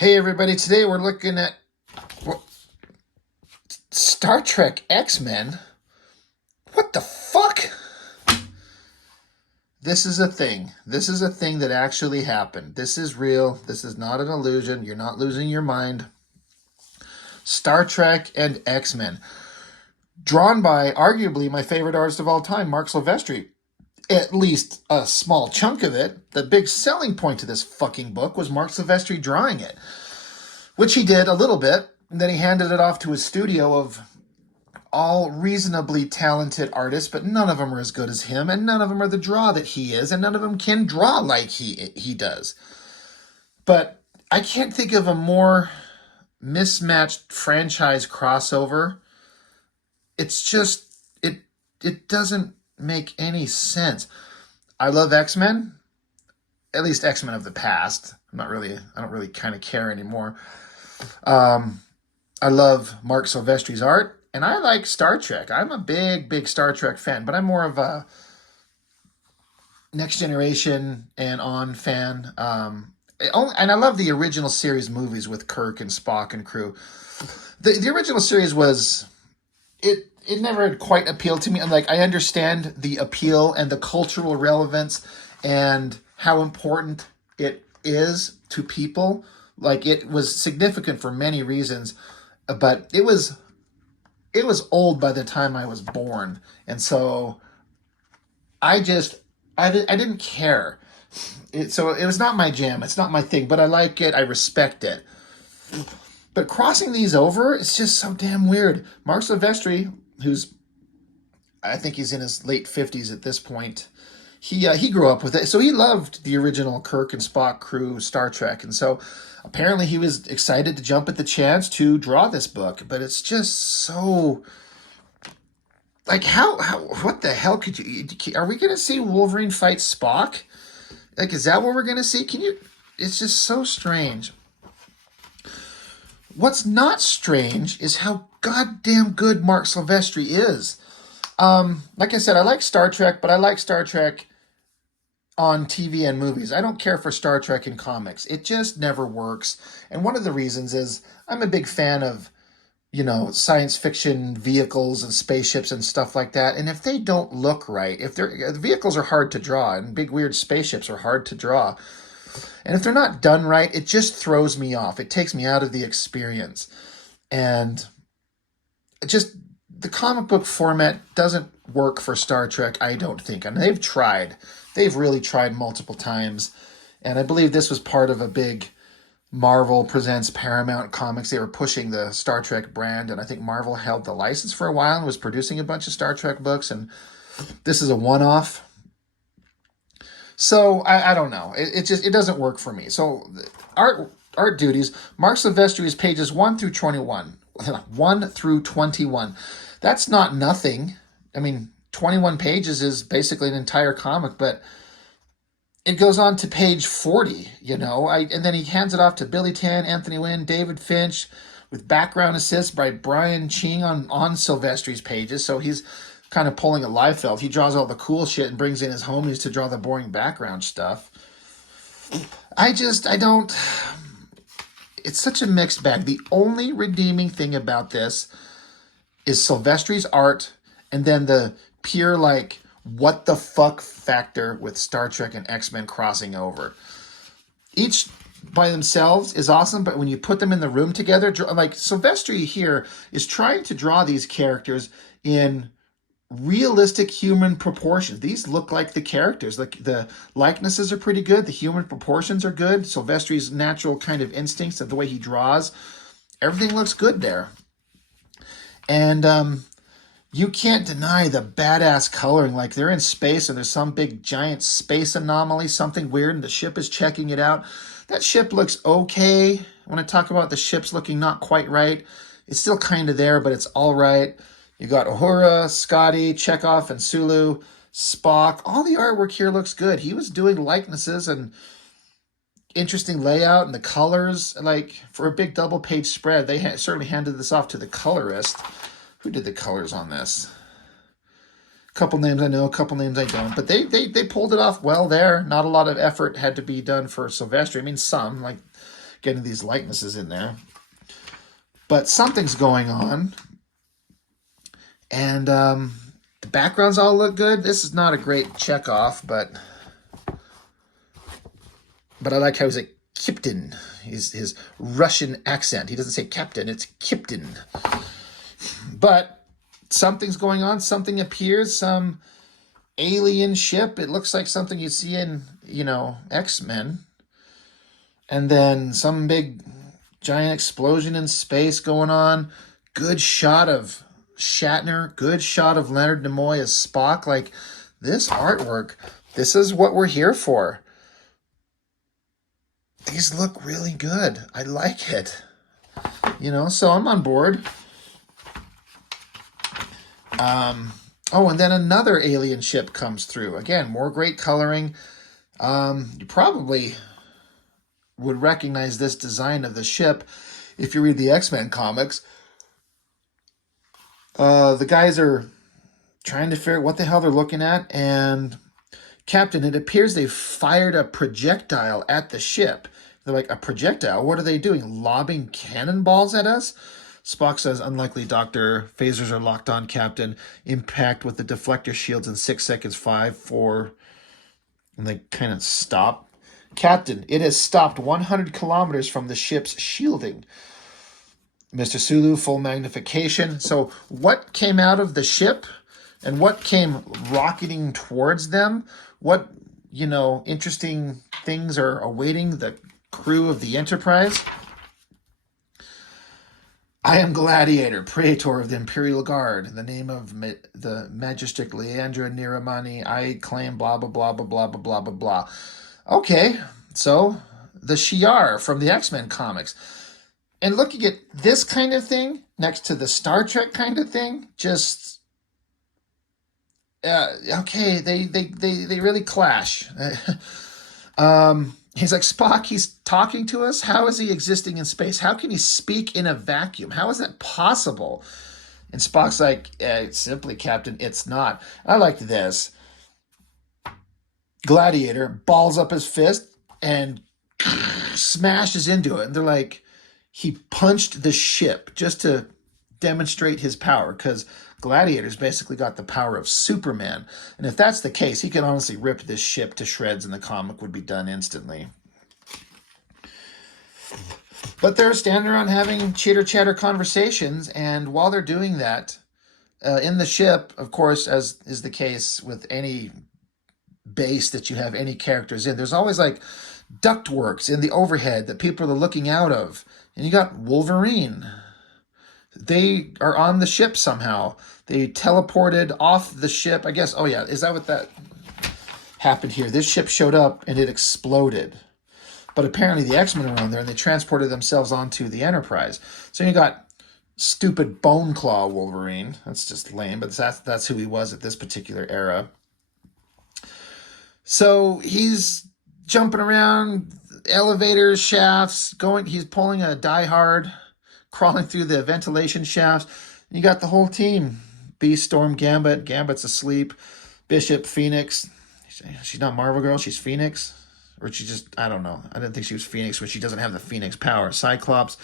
Hey everybody, today we're looking at what, Star Trek X-Men. What the fuck? This is a thing. This is a thing that actually happened. This is real. This is not an illusion. You're not losing your mind. Star Trek and X-Men. Drawn by arguably my favorite artist of all time, Marc Silvestri. At least a small chunk of it. The big selling point to this fucking book was Marc Silvestri drawing it, which he did a little bit. And then he handed it off to his studio of all reasonably talented artists, but none of them are as good as him, and none of them are the draw that he is, and none of them can draw like he does. But I can't think of a more mismatched franchise crossover. It's just it doesn't make any sense. I love X-Men, at least X-Men of the past. I don't really kind of care anymore. I love Marc Silvestri's art. And I like Star Trek. I'm a big Star Trek fan, but I'm more of a Next Generation and on fan. And I love the original series movies with Kirk and Spock and crew. The original series was it never had quite appealed to me. And like I understand the appeal and the cultural relevance and how important it is to people. Like it was significant for many reasons, but it was old by the time I was born. And so I didn't care. So it was not my jam. It's not my thing, but I like it. I respect it. But crossing these over, it's just so damn weird. Marc Silvestri, I think he's in his late 50s at this point, he grew up with it. So he loved the original Kirk and Spock crew Star Trek. And so apparently he was excited to jump at the chance to draw this book. But it's just so... Like, what the hell are we going to see Wolverine fight Spock? Like, is that what we're going to see? It's just so strange. What's not strange is how goddamn good Marc Silvestri is. Like I said, I like Star Trek, but I like Star Trek on TV and movies. I don't care for Star Trek in comics. It just never works. And one of the reasons is I'm a big fan of, science fiction vehicles and spaceships and stuff like that. And if they don't look right, the vehicles are hard to draw and big weird spaceships are hard to draw. And if they're not done right, it just throws me off. It takes me out of the experience. And just the comic book format doesn't work for Star Trek, I don't think. And they've tried. They've really tried multiple times. And I believe this was part of a big Marvel presents Paramount comics. They were pushing the Star Trek brand, and I think Marvel held the license for a while and was producing a bunch of Star Trek books, and this is a one-off. So I don't know. It doesn't work for me. So art duties. Marc Silvestri's pages 1 through 21. 1 through 21. That's not nothing. I mean, 21 pages is basically an entire comic, but it goes on to page 40, and then he hands it off to Billy Tan, Anthony Wynn, David Finch, with background assists by Brian Ching on Silvestri's pages. So he's kind of pulling a Liefeld. He draws all the cool shit and brings in his homies to draw the boring background stuff. I don't... It's such a mixed bag. The only redeeming thing about this is Silvestri's art, and then the pure, what the fuck factor with Star Trek and X-Men crossing over. Each by themselves is awesome, but when you put them in the room together, like Silvestri here is trying to draw these characters in realistic human proportions. These look like the characters. Like the likenesses are pretty good. The human proportions are good. Silvestri's natural kind of instincts of the way he draws. Everything looks good there. And you can't deny the badass coloring. Like they're in space and there's some big giant space anomaly, something weird, and the ship is checking it out. That ship looks okay. When I talk about the ships looking not quite right, it's still kind of there, but it's all right. You got Uhura, Scotty, Chekhov, and Sulu, Spock. All the artwork here looks good. He was doing likenesses and interesting layout, and the colors. Like for a big double page spread, they certainly handed this off to the colorist. Who did the colors on this? A couple names I know, a couple names I don't. But they pulled it off well there. Not a lot of effort had to be done for Silvestri. I mean, some, like getting these likenesses in there. But something's going on. And the backgrounds all look good. This is not a great check off, but I like how he's a Captain. His Russian accent. He doesn't say captain, it's Captain. But something's going on. Something appears. Some alien ship. It looks like something you see in, X-Men. And then some big giant explosion in space going on. Good shot of Shatner. Good shot of Leonard Nimoy as Spock. Like, this artwork, this is what we're here for. These look really good. I like it. So I'm on board. And then another alien ship comes through. Again, more great coloring. You probably would recognize this design of the ship if you read the X-Men comics. The guys are trying to figure out what the hell they're looking at, and Captain, it appears they fired a projectile at the ship. They're like, a projectile? What are they doing? Lobbing cannonballs at us? Spock says, unlikely, Doctor. Phasers are locked on, Captain. Impact with the deflector shields in 6 seconds. 5, 4. And they kind of stop. Captain, it has stopped 100 kilometers from the ship's shielding. Mr. Sulu, full magnification. So what came out of the ship and what came rocketing towards them? What, interesting things are awaiting the crew of the Enterprise? I am Gladiator, Praetor of the Imperial Guard. In the name of the Magistic Leandra Niramani, I claim blah, blah, blah, blah, blah, blah, blah, blah, blah. Okay, so the Shi'ar from the X-Men comics. And looking at this kind of thing next to the Star Trek kind of thing, just, okay, they really clash. He's like, Spock, he's talking to us? How is he existing in space? How can he speak in a vacuum? How is that possible? And Spock's like, simply, Captain, it's not. I liked this. Gladiator balls up his fist and smashes into it. And they're like, he punched the ship just to demonstrate his power, because Gladiator's basically got the power of Superman. And if that's the case, he could honestly rip this ship to shreds and the comic would be done instantly. But they're standing around having chitter-chatter conversations, and while they're doing that, in the ship, of course, as is the case with any base that you have any characters in, there's always like ductworks in the overhead that people are looking out of. And you got Wolverine. They are on the ship somehow. They teleported off the ship. I guess, is that what that happened here? This ship showed up and it exploded. But apparently the X-Men were on there and they transported themselves onto the Enterprise. So you got stupid Bone Claw Wolverine. That's just lame, but that's who he was at this particular era. So he's jumping around elevators, shafts, he's pulling a Die Hard, crawling through the ventilation shafts. You got the whole team. Beast, Storm, Gambit. Gambit's asleep. Bishop, Phoenix. She's not Marvel Girl, she's Phoenix. Or she just, I don't know. I didn't think she was Phoenix, but she doesn't have the Phoenix power. Cyclops.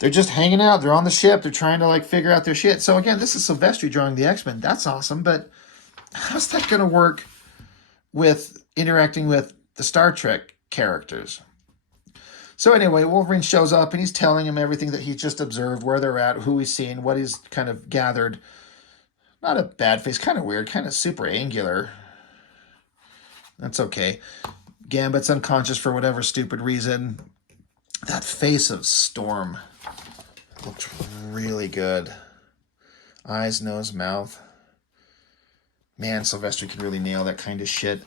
They're just hanging out. They're on the ship. They're trying to figure out their shit. So again, this is Silvestri drawing the X-Men. That's awesome, but how's that going to work with interacting with the Star Trek characters? So anyway, Wolverine shows up and he's telling him everything that he's just observed, where they're at, who he's seen, what he's kind of gathered. Not a bad face, kind of weird, kind of super angular. That's okay. Gambit's unconscious for whatever stupid reason. That face of Storm looked really good. Eyes, nose, mouth. Man, Silvestri can really nail that kind of shit.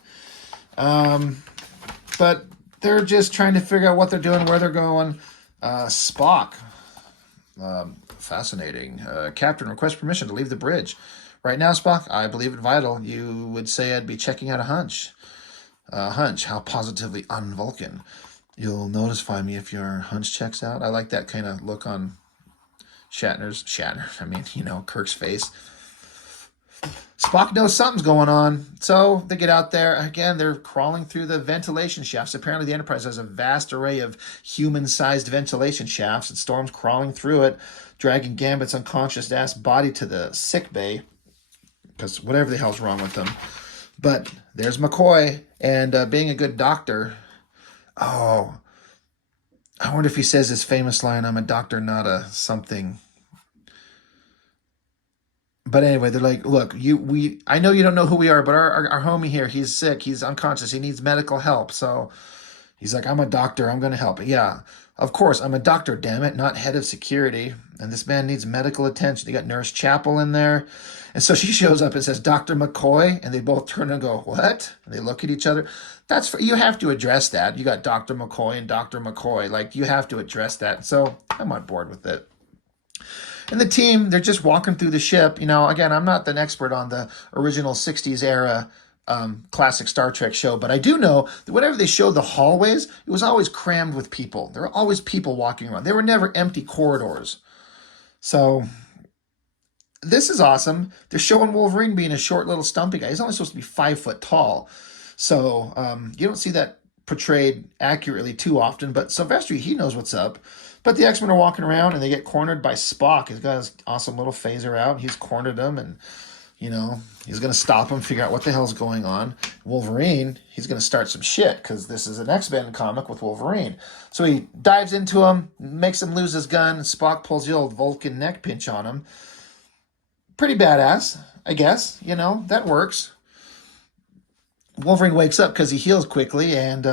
But they're just trying to figure out what they're doing, where they're going. Spock. Fascinating. Captain, request permission to leave the bridge. Right now, Spock, I believe it vital. You would say I'd be checking out a hunch. Hunch, how positively un-Vulcan. You'll notify me if your hunch checks out. I like that kind of look on Kirk's face. Spock knows something's going on, so they get out there. Again, they're crawling through the ventilation shafts. Apparently, the Enterprise has a vast array of human-sized ventilation shafts, and Storm's crawling through it, dragging Gambit's unconscious-ass body to the sick bay, because whatever the hell's wrong with them. But there's McCoy, and being a good doctor. Oh, I wonder if he says his famous line, "I'm a doctor, not a something." But anyway, they're like, "Look, I know you don't know who we are, but our homie here, he's sick, he's unconscious, he needs medical help." So he's like, "I'm a doctor, I'm going to help." Yeah, of course, I'm a doctor, damn it, not head of security. And this man needs medical attention. You got Nurse Chapel in there. And so she shows up and says, "Dr. McCoy," and they both turn and go, "What?" And they look at each other. You have to address that. You got Dr. McCoy and Dr. McCoy. Like, you have to address that. So I'm on board with it. And the team, they're just walking through the ship. Again, I'm not an expert on the original 60s era classic Star Trek show, but I do know that whenever they showed the hallways, it was always crammed with people. There were always people walking around. There were never empty corridors. So this is awesome. They're showing Wolverine being a short little stumpy guy. He's only supposed to be 5 foot tall. So you don't see that portrayed accurately too often, but Silvestri, he knows what's up. But the X-Men are walking around and they get cornered by Spock. He's got his awesome little phaser out. He's cornered them and, he's going to stop him, figure out what the hell's going on. Wolverine, he's going to start some shit because this is an X-Men comic with Wolverine. So he dives into him, makes him lose his gun. Spock pulls the old Vulcan neck pinch on him. Pretty badass, I guess. That works. Wolverine wakes up because he heals quickly and...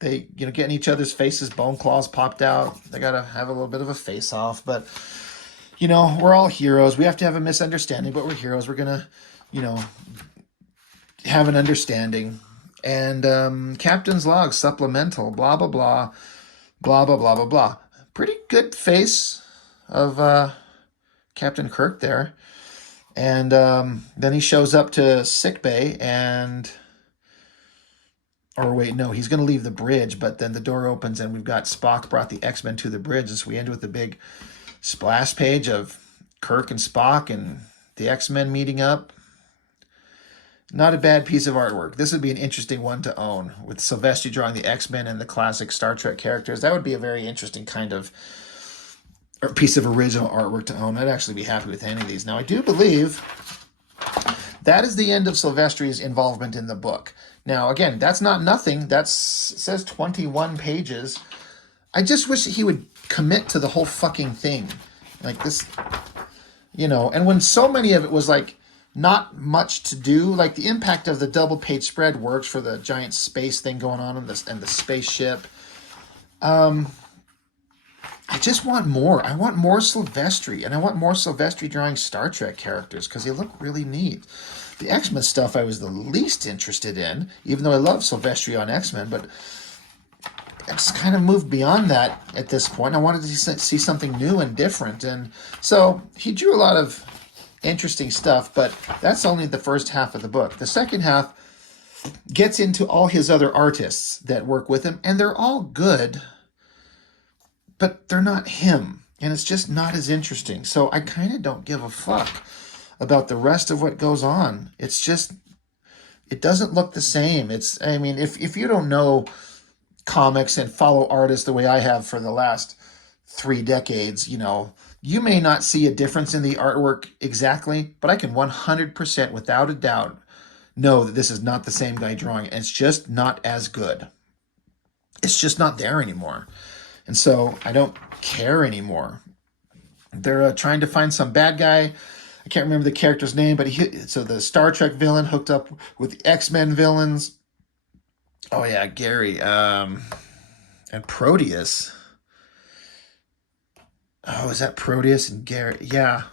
they, get in each other's faces, bone claws popped out. They got to have a little bit of a face-off. But, we're all heroes. We have to have a misunderstanding, but we're heroes. We're going to, have an understanding. And Captain's Log, supplemental, blah, blah, blah, blah, blah, blah, blah, blah. Pretty good face of Captain Kirk there. And then he shows up to sickbay and... Or wait, no, he's going to leave the bridge, but then the door opens and we've got Spock brought the X-Men to the bridge. And so we end with a big splash page of Kirk and Spock and the X-Men meeting up. Not a bad piece of artwork. This would be an interesting one to own, with Silvestri drawing the X-Men and the classic Star Trek characters. That would be a very interesting kind of piece of original artwork to own. I'd actually be happy with any of these. Now, I do believe that is the end of Silvestri's involvement in the book. Now, again, that's not nothing. It says 21 pages. I just wish that he would commit to the whole fucking thing. Like this, and when so many of it was like not much to do, like the impact of the double page spread works for the giant space thing going on and the spaceship. I just want more. I want more Silvestri, and I want more Silvestri drawing Star Trek characters because they look really neat. The X-Men stuff I was the least interested in, even though I love Silvestri on X-Men, but I just kind of moved beyond that at this point. I wanted to see something new and different, and so he drew a lot of interesting stuff, but that's only the first half of the book. The second half gets into all his other artists that work with him, and they're all good, but they're not him, and it's just not as interesting. So I kind of don't give a fuck about the rest of what goes on. It's just, it doesn't look the same. If you don't know comics and follow artists the way I have for the last 3 decades, you may not see a difference in the artwork exactly, but I can 100% without a doubt know that this is not the same guy drawing. And it's just not as good. It's just not there anymore. And so I don't care anymore. They're trying to find some bad guy. I can't remember the character's name, but so the Star Trek villain hooked up with the X-Men villains. Oh yeah, Gary, and Proteus. Oh, is that Proteus and Gary? Yeah.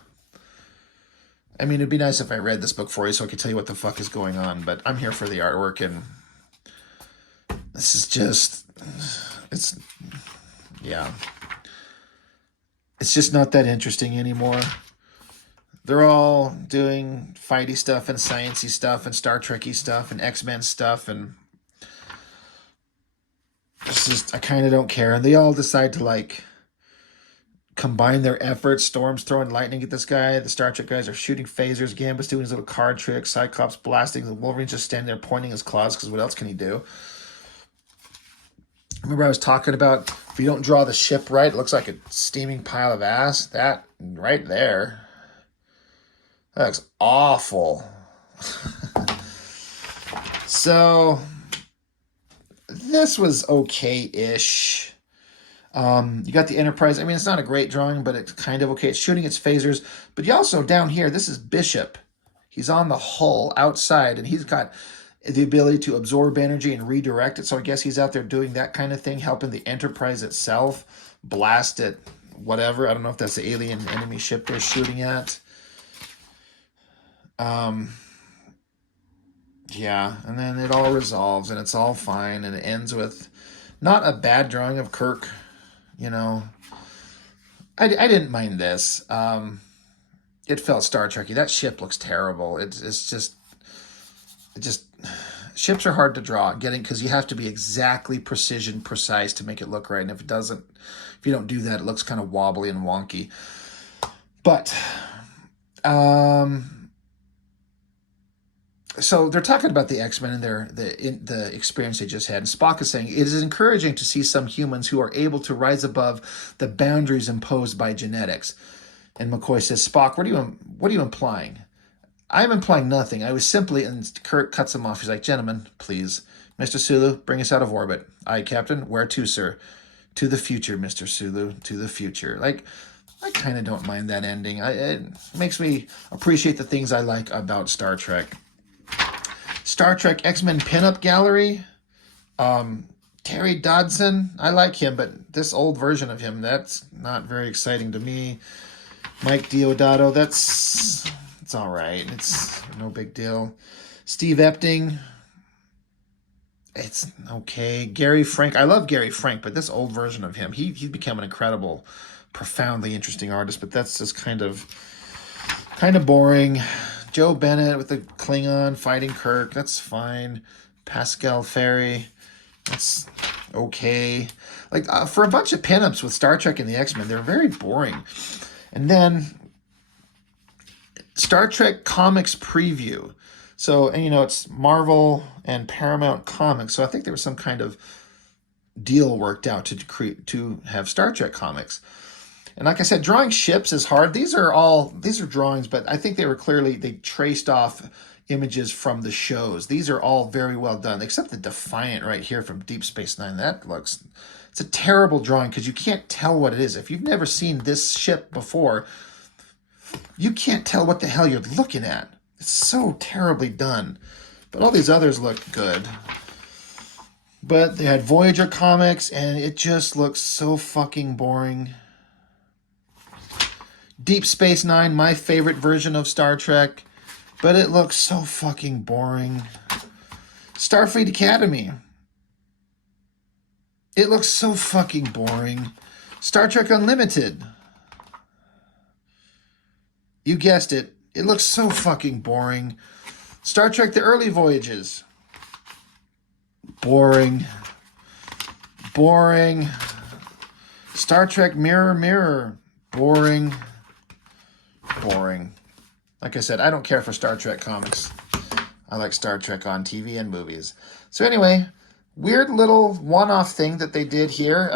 It'd be nice if I read this book for you so I could tell you what the fuck is going on, but I'm here for the artwork, and this is just, it's just not that interesting anymore. They're all doing fighty stuff and sciencey stuff and Star Trek-y stuff and X-Men stuff, and it's just, I kind of don't care. And they all decide to combine their efforts. Storm's throwing lightning at this guy. The Star Trek guys are shooting phasers. Gambit's doing his little card trick. Cyclops blasting. The Wolverine's just standing there pointing his claws because what else can he do? Remember I was talking about if you don't draw the ship right, it looks like a steaming pile of ass. That right there. That looks awful. So this was okay-ish. You got the Enterprise. I mean, it's not a great drawing, but it's kind of okay. It's shooting its phasers. But you also, down here, this is Bishop. He's on the hull outside, and he's got the ability to absorb energy and redirect it. So I guess he's out there doing that kind of thing, helping the Enterprise itself blast it, whatever. I don't know if that's the alien enemy ship they're shooting at. Yeah, and then it all resolves, and it's all fine, and it ends with not a bad drawing of Kirk. You know, I didn't mind this. It felt Star Trek-y. That ship looks terrible. It's just ships are hard to draw, because you have to be exactly precise to make it look right. And if you don't do that, it looks kind of wobbly and wonky. But so they're talking about the X-Men and the experience they just had. And Spock is saying, it is encouraging to see some humans who are able to rise above the boundaries imposed by genetics. And McCoy says, Spock, what are you implying? I'm implying nothing. I was simply, and Kirk cuts him off. He's like, gentlemen, please. Mr. Sulu, bring us out of orbit. Aye, Captain. Where to, sir? To the future, Mr. Sulu. To the future. Like, I kind of don't mind that ending. It makes me appreciate the things I like about Star Trek. Star Trek XMEN pinup gallery. Terry Dodson. I like him, but this old version of him, that's not very exciting to me. Mike Diodato, it's all right. It's no big deal. Steve Epting, it's okay. Gary Frank, I love Gary Frank, but this old version of him, he's become an incredible, profoundly interesting artist, but that's just kind of boring. Joe Bennett with the Klingon fighting Kirk, that's fine. Pascal Ferry, that's okay. Like, for a bunch of pinups with Star Trek and the X-Men, they're very boring. And then Star Trek comics preview. So, and it's Marvel and Paramount Comics. So I think there was some kind of deal worked out to have Star Trek comics. And like I said, drawing ships is hard. These are drawings, but I think they traced off images from the shows. These are all very well done, except the Defiant right here from Deep Space Nine. It's a terrible drawing because you can't tell what it is. If you've never seen this ship before, you can't tell what the hell you're looking at. It's so terribly done. But all these others look good. But they had Voyager comics, and it just looks so fucking boring. Deep Space Nine, my favorite version of Star Trek, but it looks so fucking boring. Starfleet Academy. It looks so fucking boring. Star Trek Unlimited. You guessed it. It looks so fucking boring. Star Trek The Early Voyages. Boring. Boring. Star Trek Mirror Mirror. Boring. Boring. Like I said, I don't care for Star Trek comics. I like Star Trek on TV and movies. So anyway, weird little one-off thing that they did here.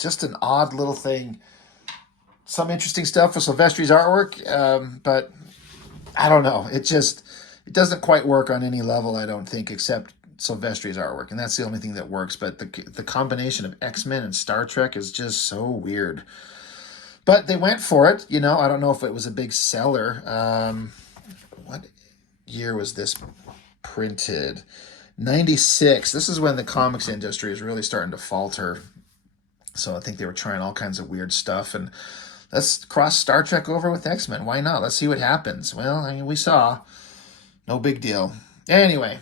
Just an odd little thing. Some interesting stuff with Silvestri's artwork, but I don't know. It doesn't quite work on any level, I don't think, except Silvestri's artwork, and that's the only thing that works. But the combination of X-Men and Star Trek is just so weird. But they went for it, I don't know if it was a big seller. What year was this printed? 96. This is when the comics industry is really starting to falter. So I think they were trying all kinds of weird stuff. And let's cross Star Trek over with X-Men. Why not? Let's see what happens. Well, I mean, we saw. No big deal. Anyway,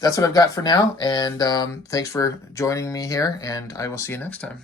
that's what I've got for now. And thanks for joining me here. And I will see you next time.